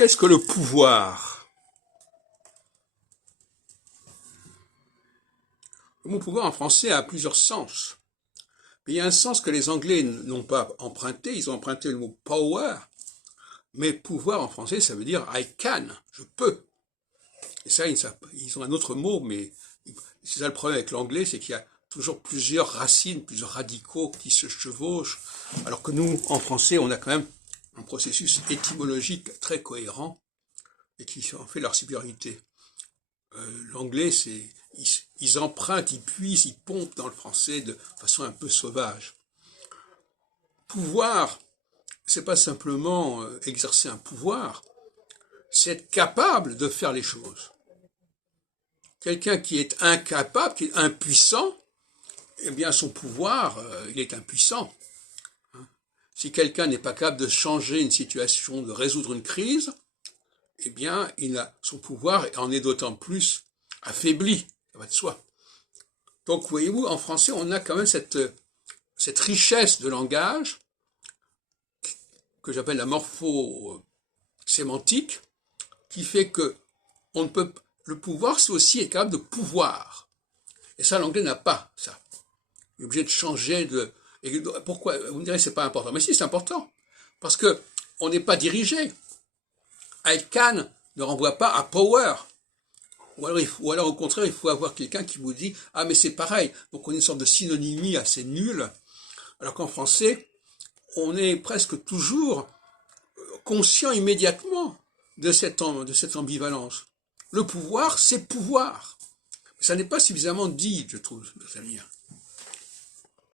Qu'est-ce que le pouvoir? Le mot pouvoir en français a plusieurs sens. Mais il y a un sens que les Anglais n'ont pas emprunté, ils ont emprunté le mot power, mais pouvoir en français ça veut dire I can, je peux. Et ça, ils ont un autre mot, mais c'est ça le problème avec l'anglais, c'est qu'il y a toujours plusieurs racines, plusieurs radicaux qui se chevauchent, alors que nous, en français, on a quand même un processus étymologique très cohérent et qui en fait leur supériorité. L'anglais, ils empruntent, ils puisent, ils pompent dans le français de façon un peu sauvage. Pouvoir, c'est pas simplement exercer un pouvoir, c'est être capable de faire les choses. Quelqu'un qui est incapable, qui est impuissant, eh bien son pouvoir, il est impuissant. Si quelqu'un n'est pas capable de changer une situation, de résoudre une crise, eh bien son pouvoir en est d'autant plus affaibli, ça va de soi. Donc voyez-vous, en français, on a quand même cette richesse de langage que j'appelle la morpho-sémantique, qui fait que le pouvoir, c'est aussi être capable de pouvoir. Et ça, l'anglais n'a pas ça. Il est obligé de changer de... Et pourquoi? Vous me direz, c'est pas important. Mais si, c'est important. Parce que on n'est pas dirigé. I can ne renvoie pas à power. Ou alors au contraire, il faut avoir quelqu'un qui vous dit « Ah, mais c'est pareil ». Donc on a une sorte de synonymie assez nulle. Alors qu'en français, on est presque toujours conscient immédiatement de cette ambivalence. Le pouvoir, c'est pouvoir. Ça n'est pas suffisamment dit, je trouve, de cette manière.